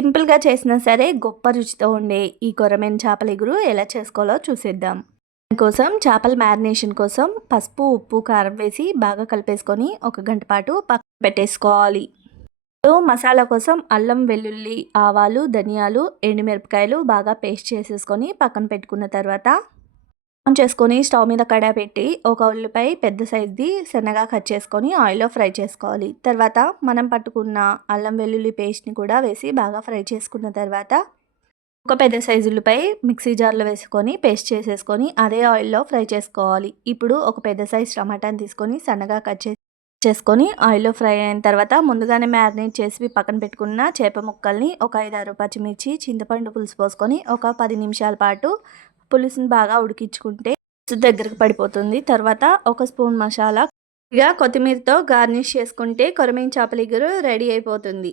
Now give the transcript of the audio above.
సింపుల్‌గా చేసినా సరే గొప్ప రుచితో ఉండే ఈ కొర్రమీను చేపల ఇగురు ఎలా చేసుకోవాలో చూసేద్దాం. దానికోసం చేపల మ్యారినేషన్ కోసం పసుపు, ఉప్పు, కారం వేసి బాగా కలిపేసుకొని ఒక గంట పాటు పక్కన పెట్టేసుకోవాలి. ఇప్పుడు మసాలా కోసం అల్లం, వెల్లుల్లి, ఆవాలు, ధనియాలు, ఎండుమిరపకాయలు బాగా పేస్ట్ చేసేసుకొని పక్కన పెట్టుకున్న తర్వాత ఆన్ చేసుకొని స్టవ్ మీద కడాయి పెట్టి ఒక ఉల్లిపాయ పెద్ద సైజ్‌ది సన్నగా కట్ చేసుకొని ఆయిల్‌లో ఫ్రై చేసుకోవాలి. తర్వాత మనం పట్టుకున్న అల్లం వెల్లుల్లి పేస్ట్‌ని కూడా వేసి బాగా ఫ్రై చేసుకున్న తర్వాత ఒక పెద్ద సైజు ఉల్లిపాయ మిక్సీ జార్‌లో వేసుకొని పేస్ట్ చేసేసుకొని అదే ఆయిల్‌లో ఫ్రై చేసుకోవాలి. ఇప్పుడు ఒక పెద్ద సైజు టమాటాని తీసుకొని సన్నగా కట్ చేసుకొని ఆయిల్‌లో ఫ్రై అయిన తర్వాత ముందుగానే మ్యారినేట్ చేసి పక్కన పెట్టుకున్న చేప ముక్కల్ని ఒక 5, 6 పచ్చిమిర్చి, చింతపండు పులుసు పోసుకొని ఒక 10 నిమిషాల పాటు పులుసుని బాగా ఉడికించుకుంటే పులుసు దగ్గరకు పడిపోతుంది. తర్వాత ఒక స్పూన్ మసాలా, కొత్తిమీరతో గార్నిష్ చేసుకుంటే కొర్రమీను చేపల ఇగురు రెడీ అయిపోతుంది.